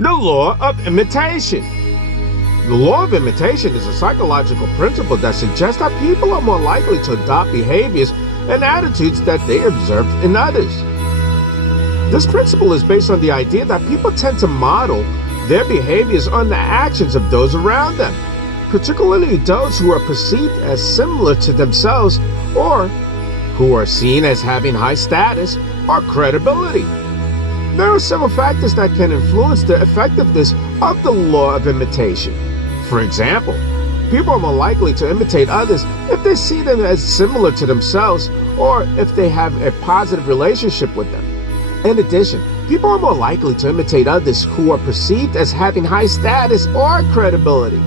The Law of Imitation. The law of imitation is a psychological principle that suggests that people are more likely to adopt behaviors and attitudes that they observe in others. This principle is based on the idea that people tend to model their behaviors on the actions of those around them, particularly those who are perceived as similar to themselves or who are seen as having high status or credibility. There are several factors that can influence the effectiveness of the law of imitation. For example, people are more likely to imitate others if they see them as similar to themselves or if they have a positive relationship with them. In addition, people are more likely to imitate others who are perceived as having high status or credibility,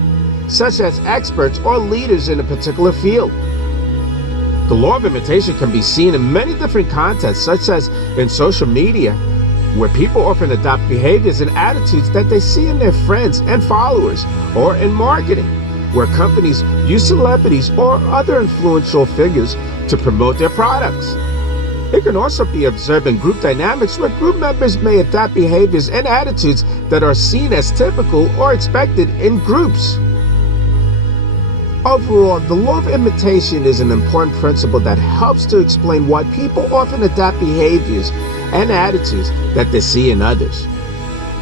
such as experts or leaders in a particular field. The law of imitation can be seen in many different contexts, such as in social media, where people often adopt behaviors and attitudes that they see in their friends and followers, or in marketing, where companies use celebrities or other influential figures to promote their products. It can also be observed in group dynamics where group members may adopt behaviors and attitudes that are seen as typical or expected in groups. Overall, the law of imitation is an important principle that helps to explain why people often adopt behaviors and attitudes that they see in others.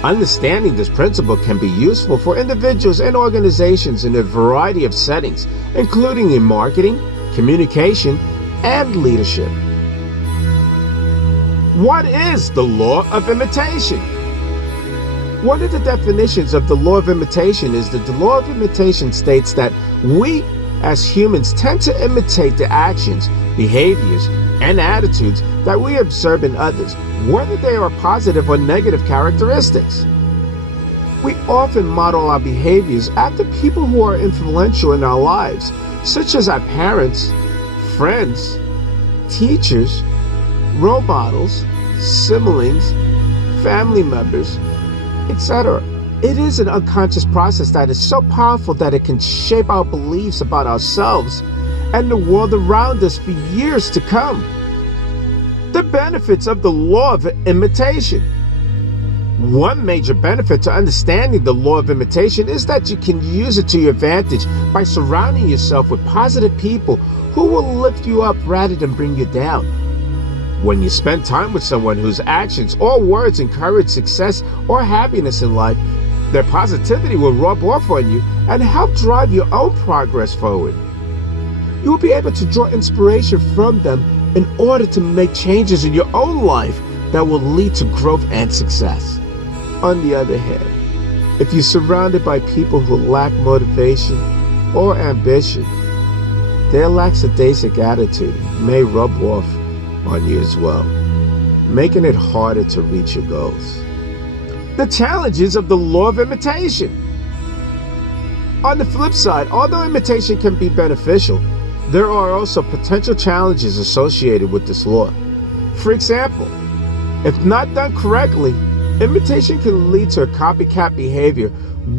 Understanding this principle can be useful for individuals and organizations in a variety of settings, including in marketing, communication, and leadership. What is the law of imitation? One of the definitions of the law of imitation is that the law of imitation states that we as humans tend to imitate the actions, behaviors, and attitudes that we observe in others, whether they are positive or negative characteristics. We often model our behaviors after people who are influential in our lives, such as our parents, friends, teachers, role models, siblings, family members, etc. It is an unconscious process that is so powerful that it can shape our beliefs about ourselves and the world around us for years to come. The benefits of the law of imitation. One major benefit to understanding the law of imitation is that you can use it to your advantage by surrounding yourself with positive people who will lift you up rather than bring you down. When you spend time with someone whose actions or words encourage success or happiness in life, their positivity will rub off on you and help drive your own progress forward. You will be able to draw inspiration from them in order to make changes in your own life that will lead to growth and success. On the other hand, if you're surrounded by people who lack motivation or ambition, their lackadaisic attitude may rub off on you as well, making it harder to reach your goals. The challenges of the law of imitation. On the flip side, although imitation can be beneficial, there are also potential challenges associated with this law. For example, if not done correctly, imitation can lead to a copycat behavior,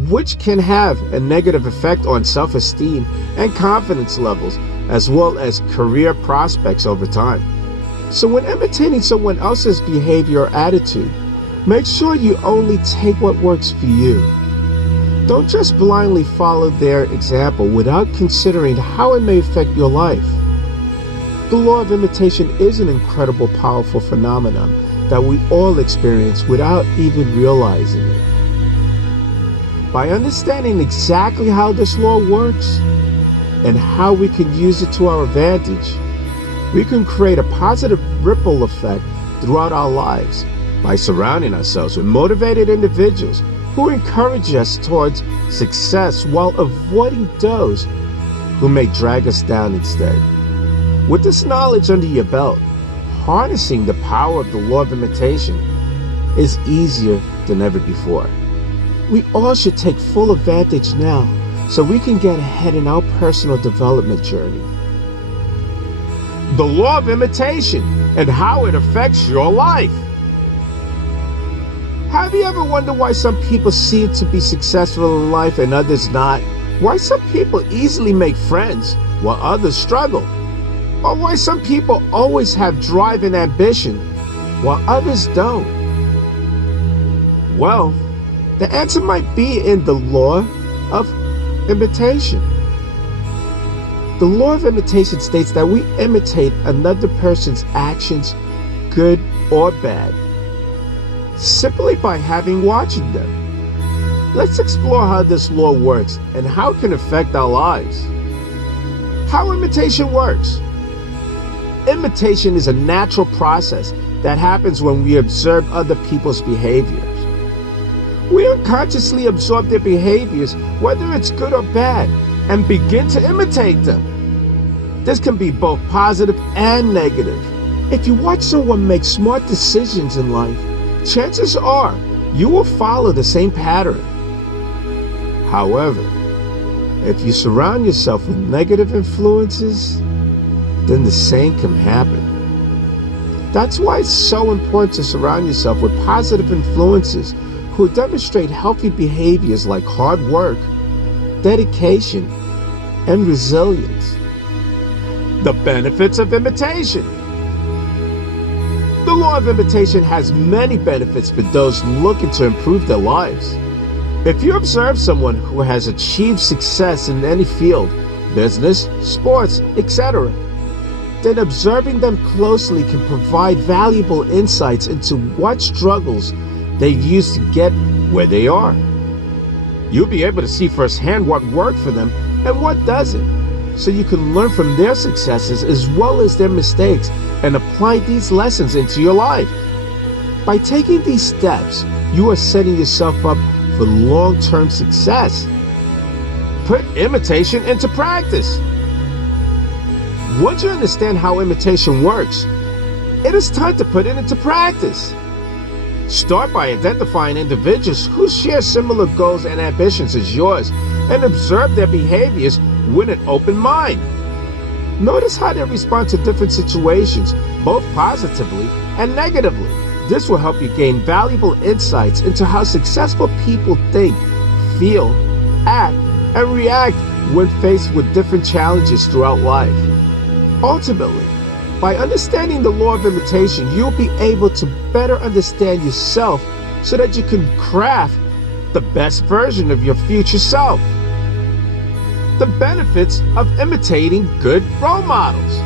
which can have a negative effect on self-esteem and confidence levels, as well as career prospects over time. So when imitating someone else's behavior or attitude, make sure you only take what works for you. Don't just blindly follow their example without considering how it may affect your life. The law of imitation is an incredible, powerful phenomenon that we all experience without even realizing it. By understanding exactly how this law works and how we can use it to our advantage, we can create a positive ripple effect throughout our lives by surrounding ourselves with motivated individuals who encourage us towards success while avoiding those who may drag us down instead. With this knowledge under your belt, harnessing the power of the law of imitation is easier than ever before. We all should take full advantage now so we can get ahead in our personal development journey. The law of imitation and how it affects your life. Have you ever wondered why some people seem to be successful in life and others not? Why some people easily make friends while others struggle? Or why some people always have drive and ambition while others don't? Well, The answer might be in the law of imitation. The law of imitation states that we imitate another person's actions, good or bad, simply by watching them. Let's explore how this law works and how it can affect our lives. How imitation works. Imitation is a natural process that happens when we observe other people's behaviors. We unconsciously absorb their behaviors, whether it's good or bad, and begin to imitate them. This can be both positive and negative. If you watch someone make smart decisions in life, chances are you will follow the same pattern. However, if you surround yourself with negative influences, then the same can happen. That's why it's so important to surround yourself with positive influences who demonstrate healthy behaviors like hard work, dedication, and resilience. The benefits of imitation. The law of imitation has many benefits for those looking to improve their lives. If you observe someone who has achieved success in any field, business, sports, etc., then observing them closely can provide valuable insights into what struggles they've used to get where they are. You'll be able to see firsthand what worked for them and what doesn't, so you can learn from their successes as well as their mistakes and apply these lessons into your life. By taking these steps, you are setting yourself up for long-term success. Put imitation into practice. Once you understand how imitation works, it is time to put it into practice. Start by identifying individuals who share similar goals and ambitions as yours and observe their behaviors with an open mind. Notice how they respond to different situations, both positively and negatively. This will help you gain valuable insights into how successful people think, feel, act, and react when faced with different challenges throughout life. Ultimately, by understanding the law of imitation, you'll be able to better understand yourself so that you can craft the best version of your future self. The benefits of imitating good role models.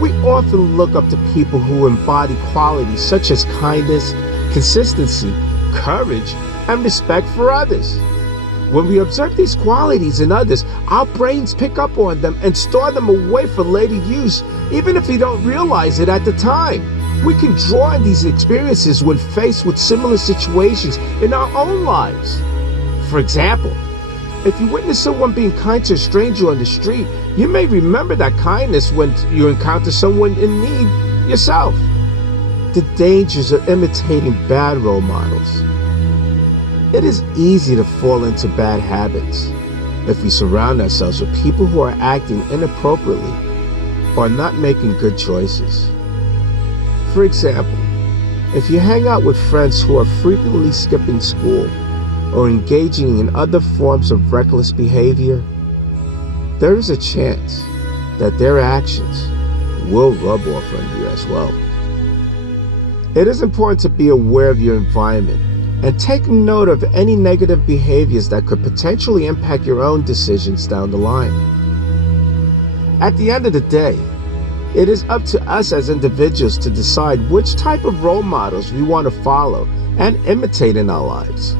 We often look up to people who embody qualities such as kindness, consistency, courage, and respect for others. When we observe these qualities in others, our brains pick up on them and store them away for later use, even if we don't realize it at the time. We can draw on these experiences when faced with similar situations in our own lives. For example, if you witness someone being kind to a stranger on the street, you may remember that kindness when you encounter someone in need yourself. The dangers of imitating bad role models. It is easy to fall into bad habits if we surround ourselves with people who are acting inappropriately or not making good choices. For example, if you hang out with friends who are frequently skipping school or engaging in other forms of reckless behavior, there is a chance that their actions will rub off on you as well. It is important to be aware of your environment and take note of any negative behaviors that could potentially impact your own decisions down the line. At the end of the day, it is up to us as individuals to decide which type of role models we want to follow and imitate in our lives.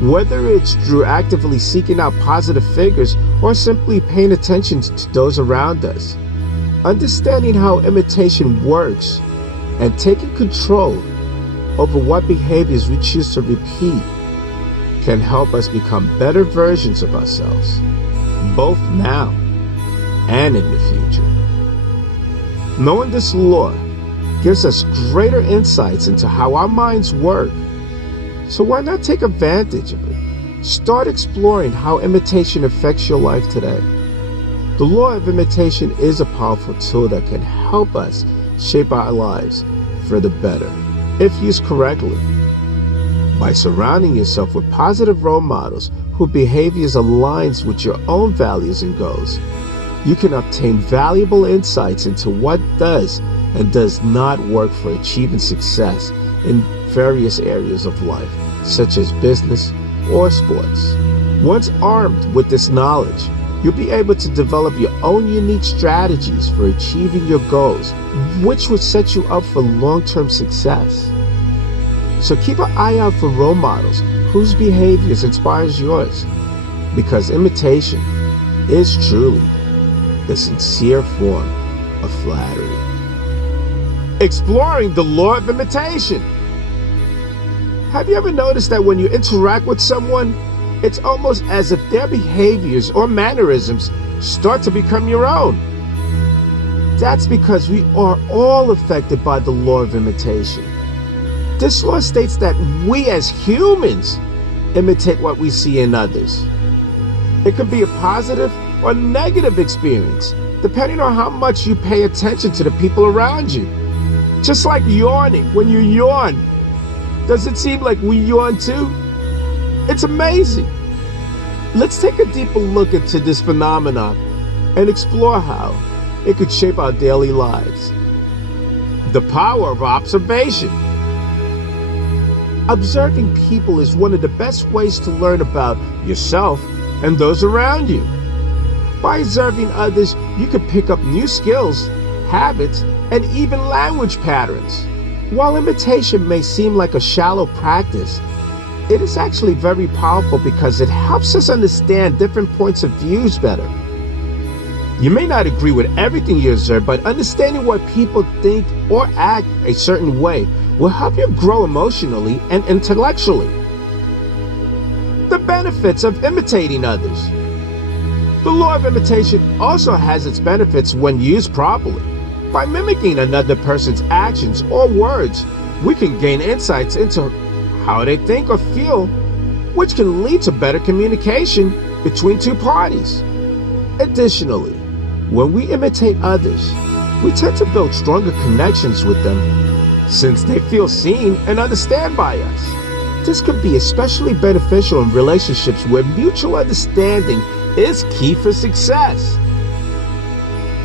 Whether it's through actively seeking out positive figures or simply paying attention to those around us, understanding how imitation works and taking control over what behaviors we choose to repeat can help us become better versions of ourselves, both now and in the future. Knowing this law gives us greater insights into how our minds work, so why not take advantage of it? Start exploring how imitation affects your life today. The law of imitation is a powerful tool that can help us shape our lives for the better, if used correctly. By surrounding yourself with positive role models whose behaviors aligns with your own values and goals, you can obtain valuable insights into what does and does not work for achieving success in various areas of life, such as business or sports. Once armed with this knowledge, you'll be able to develop your own unique strategies for achieving your goals, which would set you up for long-term success. So keep an eye out for role models whose behaviors inspires yours, because imitation is truly the sincere form of flattery. Exploring the law of imitation. Have you ever noticed that when you interact with someone, it's almost as if their behaviors or mannerisms start to become your own? That's because we are all affected by the law of imitation. This law states that we as humans imitate what we see in others. It could be a positive or negative experience, depending on how much you pay attention to the people around you. Just like yawning when you yawn. Does it seem like we yawn too? It's amazing. Let's take a deeper look into this phenomenon and explore how it could shape our daily lives. The power of observation. Observing people is one of the best ways to learn about yourself and those around you. By observing others, you can pick up new skills, habits, and even language patterns. While imitation may seem like a shallow practice, it is actually very powerful because it helps us understand different points of views better. You may not agree with everything you observe, but understanding why people think or act a certain way will help you grow emotionally and intellectually. The benefits of imitating others. The law of imitation also has its benefits when used properly. By mimicking another person's actions or words, we can gain insights into how they think or feel, which can lead to better communication between two parties. Additionally, when we imitate others, we tend to build stronger connections with them since they feel seen and understood by us. This can be especially beneficial in relationships where mutual understanding is key for success.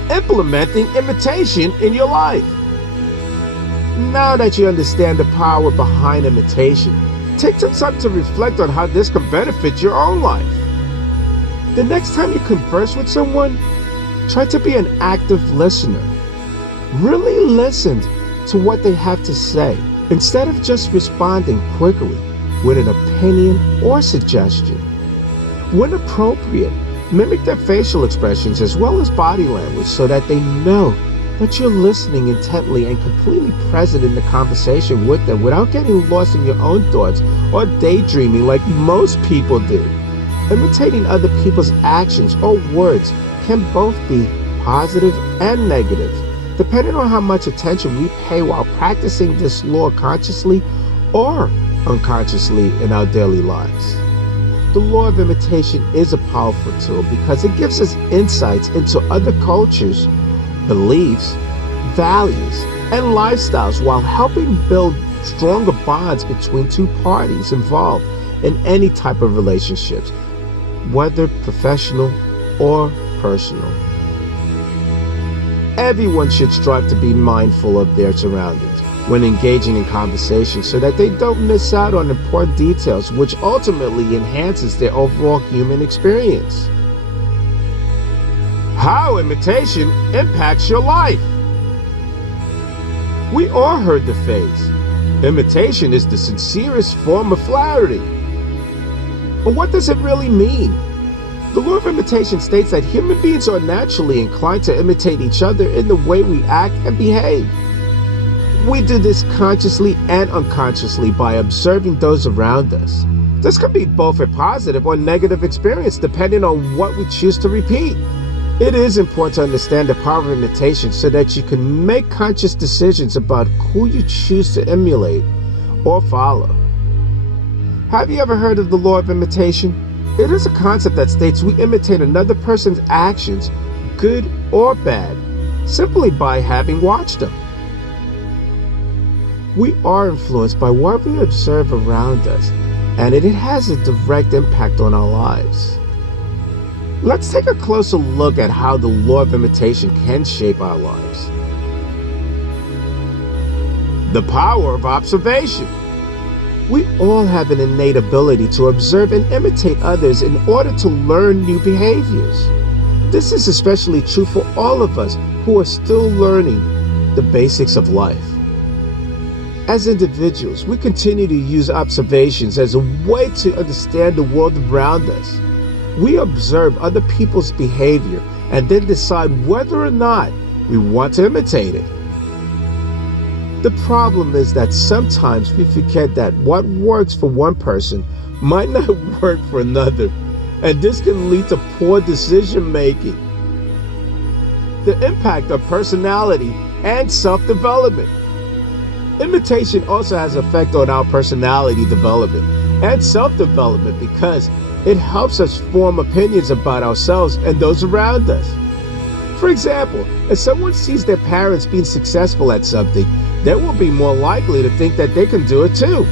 Implementing imitation in your life. Now that you understand the power behind imitation, take some time to reflect on how this can benefit your own life. The next time you converse with someone, try to be an active listener. Really listen to what they have to say, instead of just responding quickly with an opinion or suggestion. When appropriate, mimic their facial expressions as well as body language so that they know that you're listening intently and completely present in the conversation with them without getting lost in your own thoughts or daydreaming like most people do. Imitating other people's actions or words can both be positive and negative, depending on how much attention we pay while practicing this law consciously or unconsciously in our daily lives. The law of imitation is a powerful tool because it gives us insights into other cultures, beliefs, values, and lifestyles while helping build stronger bonds between two parties involved in any type of relationships, whether professional or personal. Everyone should strive to be mindful of their surroundings when engaging in conversation so that they don't miss out on important details, which ultimately enhances their overall human experience. How imitation impacts your life. We all heard the phrase, imitation is the sincerest form of flattery. But what does it really mean? The law of imitation states that human beings are naturally inclined to imitate each other in the way we act and behave. We do this consciously and unconsciously by observing those around us. This can be both a positive or negative experience depending on what we choose to repeat. It is important to understand the power of imitation so that you can make conscious decisions about who you choose to emulate or follow. Have you ever heard of the law of imitation? It is a concept that states we imitate another person's actions, good or bad, simply by having watched them. We are influenced by what we observe around us, and it has a direct impact on our lives. Let's take a closer look at how the law of imitation can shape our lives. The power of observation. We all have an innate ability to observe and imitate others in order to learn new behaviors. This is especially true for all of us who are still learning the basics of life. As individuals, we continue to use observations as a way to understand the world around us. We observe other people's behavior and then decide whether or not we want to imitate it. The problem is that sometimes we forget that what works for one person might not work for another, and this can lead to poor decision making. The impact of personality and self-development. Imitation also has an effect on our personality development and self-development because it helps us form opinions about ourselves and those around us. For example, if someone sees their parents being successful at something, they will be more likely to think that they can do it too.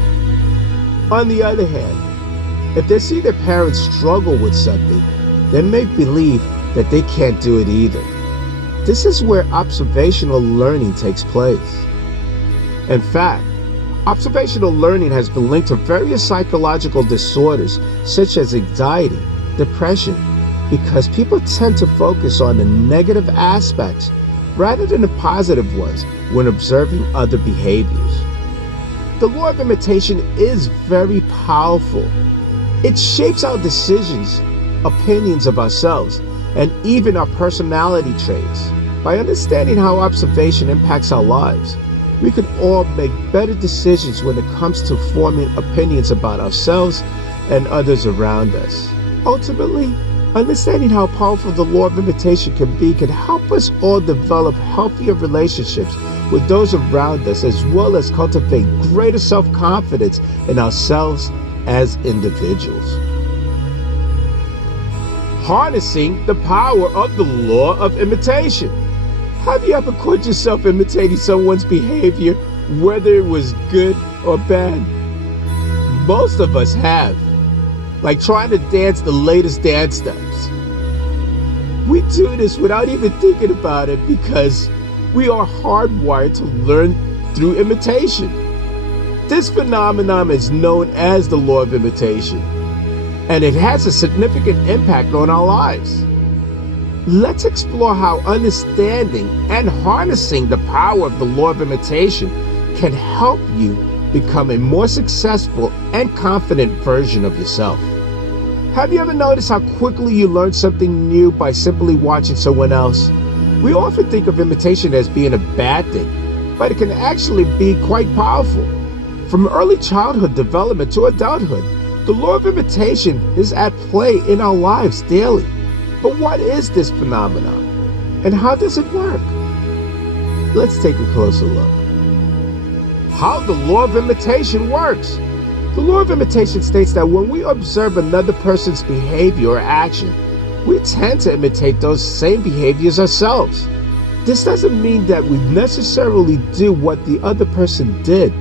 On the other hand, if they see their parents struggle with something, they may believe that they can't do it either. This is where observational learning takes place. In fact, observational learning has been linked to various psychological disorders such as anxiety, depression, because people tend to focus on the negative aspects rather than the positive ones when observing other behaviors. The law of imitation is very powerful. It shapes our decisions, opinions of ourselves, and even our personality traits. By understanding how observation impacts our lives, we can all make better decisions when it comes to forming opinions about ourselves and others around us. Ultimately, understanding how powerful the law of imitation can help us all develop healthier relationships with those around us, as well as cultivate greater self-confidence in ourselves as individuals. Harnessing the power of the law of imitation. Have you ever caught yourself imitating someone's behavior, whether it was good or bad? Most of us have. Like trying to dance the latest dance steps. We do this without even thinking about it because we are hardwired to learn through imitation. This phenomenon is known as the law of imitation, and it has a significant impact on our lives. Let's explore how understanding and harnessing the power of the law of imitation can help you become a more successful and confident version of yourself. Have you ever noticed how quickly you learn something new by simply watching someone else? We often think of imitation as being a bad thing, but it can actually be quite powerful. From early childhood development to adulthood, the law of imitation is at play in our lives daily. But what is this phenomenon, and how does it work? Let's take a closer look. How the law of imitation works. The law of imitation states that when we observe another person's behavior or action, we tend to imitate those same behaviors ourselves. This doesn't mean that we necessarily do what the other person did.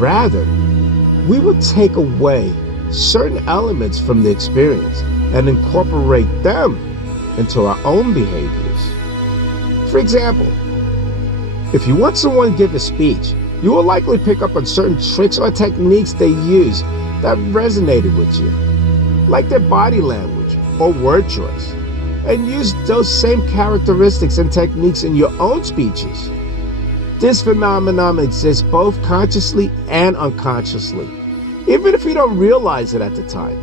Rather, we will take away certain elements from the experience and incorporate them into our own behaviors. For example, if you want someone to give a speech, you will likely pick up on certain tricks or techniques they use that resonated with you, like their body language or word choice, and use those same characteristics and techniques in your own speeches. This phenomenon exists both consciously and unconsciously, even if you don't realize it at the time.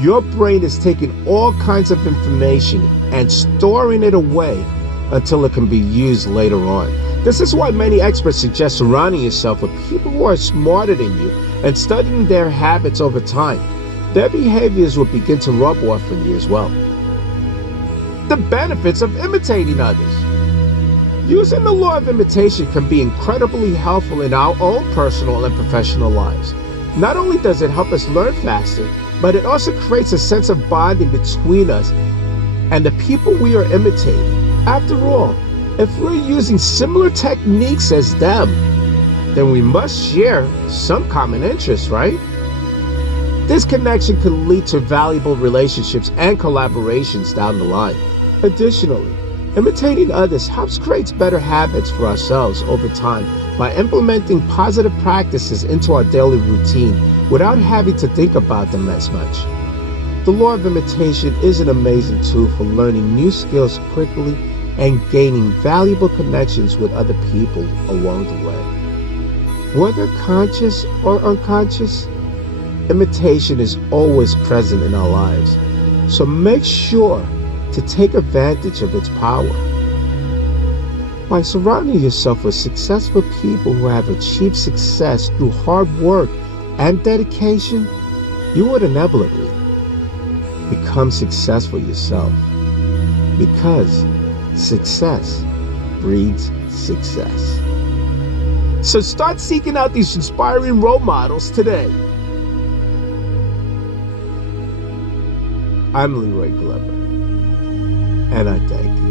Your brain is taking all kinds of information and storing it away until it can be used later on. This is why many experts suggest surrounding yourself with people who are smarter than you and studying their habits over time. Their behaviors will begin to rub off on you as well. The benefits of imitating others. Using the law of imitation can be incredibly helpful in our own personal and professional lives. Not only does it help us learn faster, but it also creates a sense of bonding between us and the people we are imitating. After all, if we're using similar techniques as them, then we must share some common interests, right? This connection can lead to valuable relationships and collaborations down the line. Additionally, imitating others helps create better habits for ourselves over time by implementing positive practices into our daily routine without having to think about them as much. The law of imitation is an amazing tool for learning new skills quickly and gaining valuable connections with other people along the way. Whether conscious or unconscious, imitation is always present in our lives, so make sure to take advantage of its power. By surrounding yourself with successful people who have achieved success through hard work and dedication, you would inevitably become successful yourself, because success breeds success. So start seeking out these inspiring role models today. I'm Leroy Glover, and I thank you.